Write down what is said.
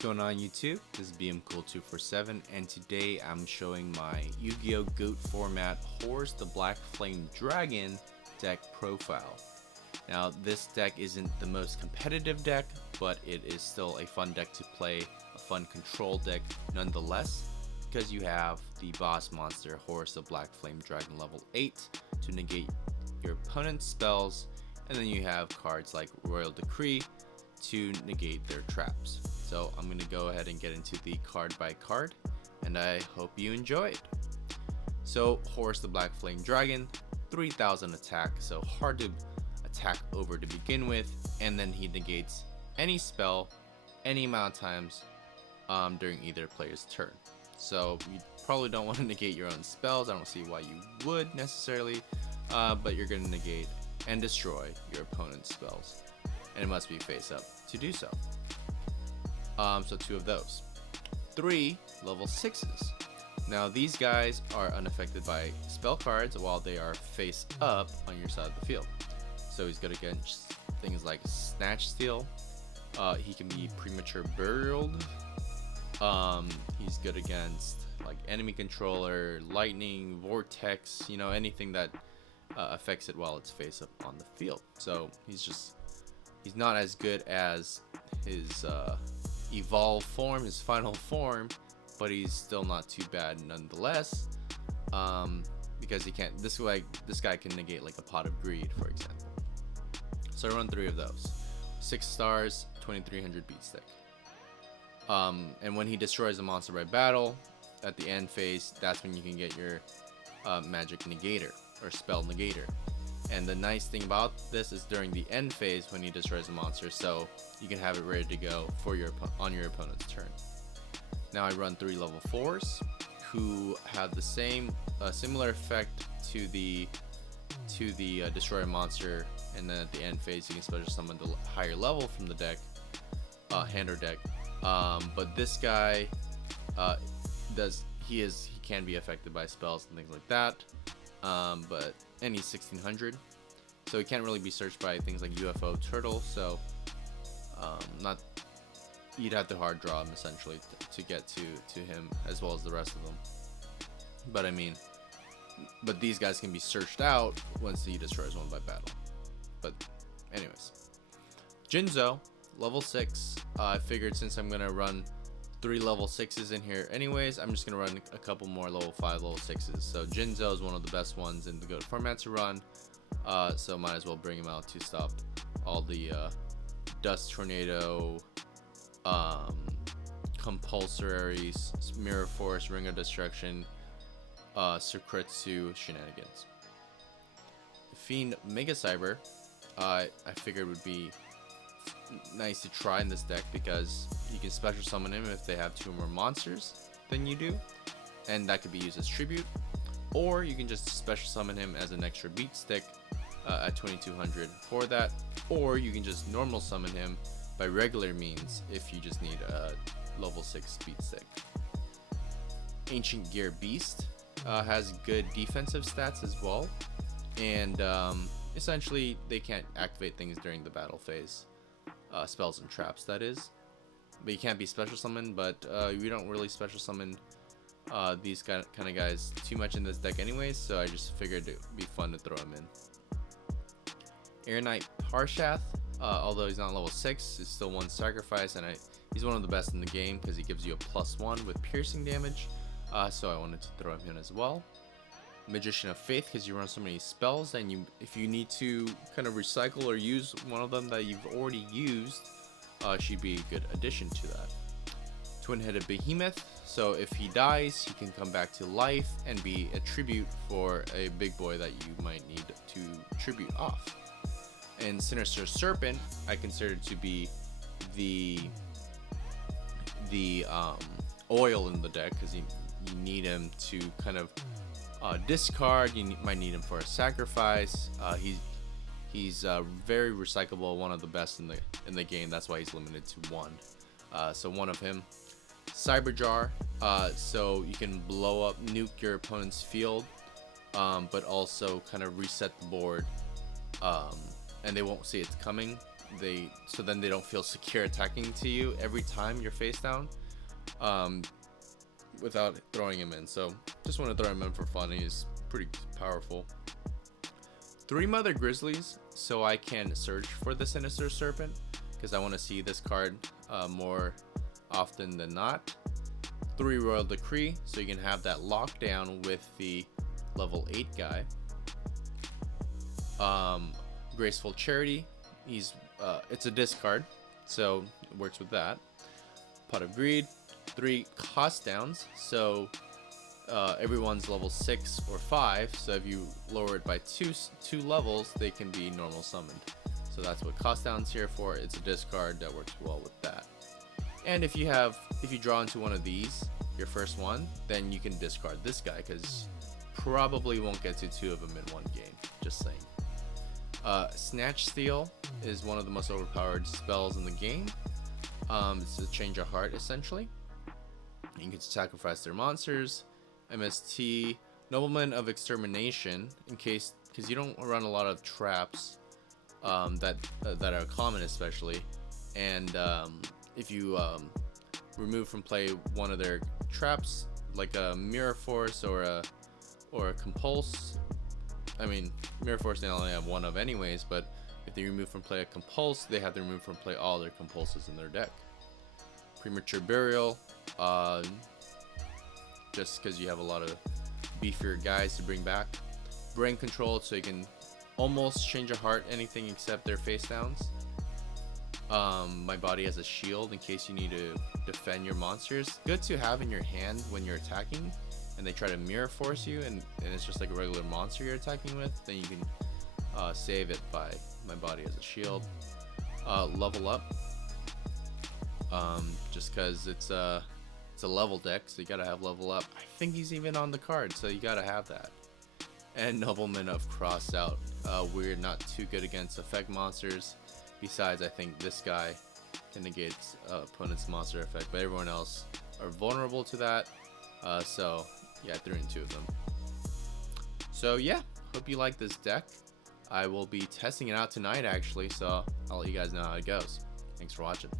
going on YouTube? This is BMCool247 and today I'm showing my Yu-Gi-Oh! GOAT format Horus the Black Flame Dragon deck profile. Now this deck isn't the most competitive deck, but it is still a fun deck to play, a fun control deck nonetheless, because you have the boss monster Horus the Black Flame Dragon level 8 to negate your opponent's spells, and then you have cards like Royal Decree to negate their traps. So I'm going to go ahead and get into the card by card, and I hope you enjoy it. So Horus the Black Flame Dragon, 3000 attack, so hard to attack over to begin with, and then he negates any spell any amount of times during either player's turn. So you probably don't want to negate your own spells. I don't see why you would necessarily, but you're going to negate and destroy your opponent's spells, and it must be face up to do so. So 2 of those. 3 level 6s. Now these guys are unaffected by spell cards while they are face up on your side of the field. So he's good against things like Snatch Steal. He can be Premature Burial. He's good against like Enemy Controller, Lightning, Vortex, you know, anything that affects it while it's face up on the field. So he's not as good as his evolve form, his final form, but he's still not too bad nonetheless, because he can't, this guy can negate like a Pot of Greed, for example. So I run 3 of those. 6 stars, 2300 beat stick. And when he destroys a monster by battle at the end phase, that's when you can get your magic negator or spell negator. And the nice thing about this is during the end phase when he destroys a monster, so you can have it ready to go for on your opponent's turn. Now I run 3 level 4s who have the same similar effect to the destroy a monster, and then at the end phase you can special summon the higher level from the deck, hand or deck. But this guy he can be affected by spells and things like that. And he's 1600, so he can't really be searched by things like UFO Turtle, so you'd have to hard draw him essentially to get to him, as well as the rest of them. But I mean, these guys can be searched out once he destroys one by battle. But anyways, Jinzo, level 6. I figured since I'm gonna run 3 level 6s in here anyways, I'm just gonna run a couple more level 5, level 6s. So Jinzo is one of the best ones in the GOAT format to run, so might as well bring him out to stop all the Dust Tornado, Compulsory, Mirror Force, Ring of Destruction, Sukrutsu shenanigans. Fiend Mega Cyber, I figured would be nice to try in this deck because you can special summon him if they have 2 or more monsters than you do, and that could be used as tribute, or you can just special summon him as an extra beat stick at 2200 for that, or you can just normal summon him by regular means if you just need a level 6 beat stick. Ancient Gear Beast has good defensive stats as well, and essentially they can't activate things during the battle phase. Spells and traps, that is, but you can't be special summoned. But we don't really special summon these kind of guys too much in this deck anyways, so I just figured it would be fun to throw him in. Air Knight Parshath, although he's not level 6, is still 1 sacrifice, and he's one of the best in the game because he gives you a +1 with piercing damage, so I wanted to throw him in as well. Magician of Faith, because you run so many spells, and if you need to kind of recycle or use one of them that you've already used, she'd be a good addition to that. Twin-headed Behemoth, so if he dies he can come back to life and be a tribute for a big boy that you might need to tribute off. And Sinister Serpent I considered to be the oil in the deck, because you need him to kind of discard. You might need him for a sacrifice. He's very recyclable, one of the best in the game. That's why he's limited to 1. So 1 of him. Cyberjar, so you can blow up, nuke your opponent's field, but also kind of reset the board, and they won't see it's coming. so then they don't feel secure attacking to you every time you're face down, without throwing him in. So just want to throw him in for fun. He's pretty powerful. 3 Mother Grizzlies, so I can search for the Sinister Serpent because I want to see this card more often than not. 3 Royal Decree, so you can have that lockdown with the level 8 guy. Graceful Charity, it's a discard, so it works with that. Pot of Greed, 3 cost downs, so everyone's level 6 or 5, so if you lower it by two levels, they can be normal summoned. So that's what cost down's here for. It's a discard that works well with that. And if you draw into one of these, your first one, then you can discard this guy because probably won't get to 2 of them in one game. Just saying. Snatch Steal is one of the most overpowered spells in the game. It's a change of heart essentially. You can sacrifice their monsters. MST, Nobleman of Extermination, because you don't run a lot of traps that are common essentially, and if you remove from play one of their traps, like a Mirror Force or a Compulse. I mean, Mirror Force they only have one of anyways, but if they remove from play a Compulse, they have to remove from play all their Compulses in their deck. Premature Burial, just because you have a lot of beefier guys to bring back. Brain Control, so you can almost change a heart anything except their face downs. My Body as a shield in case you need to defend your monsters. Good to have in your hand when you're attacking and they try to Mirror Force you, and it's just like a regular monster you're attacking with, then you can save it by My Body as a shield. Level Up, just because it's a level deck, so you gotta have Level Up. I think he's even on the card, so you gotta have that. And Nobleman of Cross Out. We're not too good against effect monsters. Besides, I think this guy can negate opponent's monster effect, but everyone else are vulnerable to that. So yeah, I threw in 2 of them. So yeah, hope you like this deck. I will be testing it out tonight actually, so I'll let you guys know how it goes. Thanks for watching.